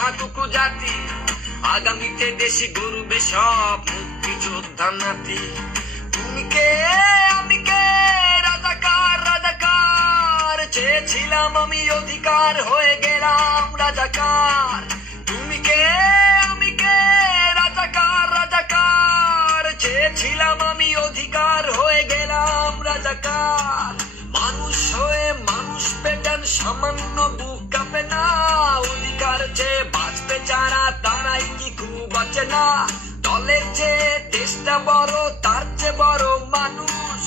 থাকুক জাতি, আগামীতে দেশে গর্বে সব মুক্তিযোদ্ধা নাতি। তুমি কে আমি কে, রাজাকার রাজাকার, চেয়েছিলাম আমি অধিকার হয়ে গেলাম রাজাকার। তুমি কে আমি কে, রাজাকার রাজাকার, চেয়েছিলাম আমি অধিকার হয়ে গেলাম রাজাকার। মানুষ হয়ে মানুষ পেটেন সামান্য বুক কাঁপে না, অধিকার চেয়ে বাঁচতে যারা তারাই কি খুব বাঁচে না। দলের চেয়ে দেশটা বড়, তার চেয়ে বড় মানুষ,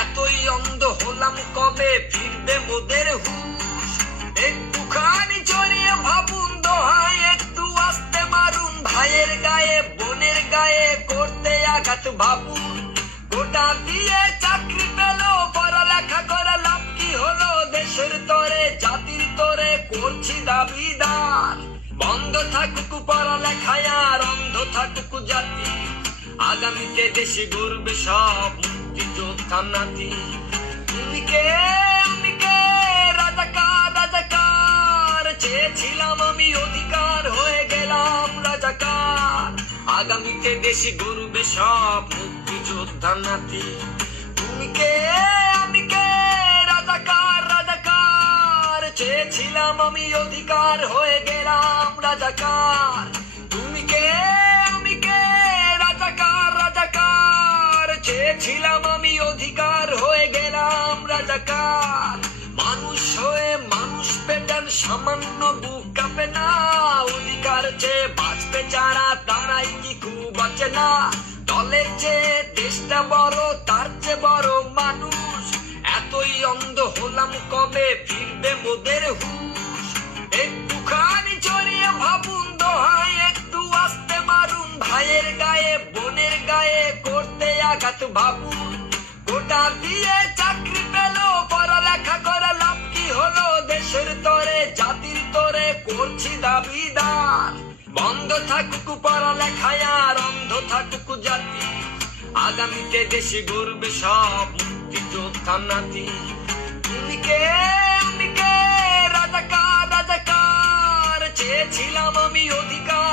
এতই অন্ধ হলাম কবে ফিরবে মোদের হুঁশ। একটুখানি চড়িয়ে ভাবুন দোহাই, একটু আস্তে মারুন ভাইয়ের গায়ে বোনের গায়ে করতে আঘাত ভাবুন। গোটা দিয়ে চাকরি পেল, পড়ালেখা করে লাভ কি হলো, দেশের তরে জাতির তরে করছি দাবিদার। বন্ধ থাকুক পড়ালেখায় আর অন্ধ থাকুক জাতি, আগামীতে দেশে গর্বে সব মুক্তিযোদ্ধা নাতি। তুমি কে আমি কে, রাজাকার রাজাকার, চেয়েছিলাম আমি অধিকার হয়ে গেলাম রাজাকার। আগামীতে দেশে গর্বে সব মুক্তিযোদ্ধা নাতি। তুমি কে আমি কে, রাজাকার রাজাকার, চেয়েছিলাম আমি অধিকার হয়ে গেলাম রাজাকার। তুমি কে আমি কে, রাজাকার রাজাকার, চেয়েছিলাম আমি অধিকার হয়ে গেলাম রাজাকার। মানুষ হয়ে মানুষ পেটেন সামান্য বুক কাঁপে না, অধিকার চেয়ে বাঁচতে যারা তারাই কি খুব বাঁচে না। দলের চেয়ে দেশটা বড়, তার চেয়ে বড় মানুষ, এতই অন্ধ হলাম কবে ফিরবে মোদের হুঁশ। একটুখানি চড়িয়ে ভাবুন দোহাই, একটু আস্তে মারুন ভাইয়ের গায়ে বোনের গায়ে করতে আঘাত ভাবুন। গোটা দিয়ে চাকরি পেল, পড়ালেখা করে লাভ কি হলো, দেশের তরে জাতির তরে করছি দাবিদার। বন্ধ থাকুক পড়ালেখায় আর অন্ধ থাকুক জাতি, আগামীতে দেশে গর্বে সব মুক্তিযোদ্ধা নাতি। তুমি কে আমি কে, রাজাকার রাজাকার, চেয়েছিলাম আমি অধিকার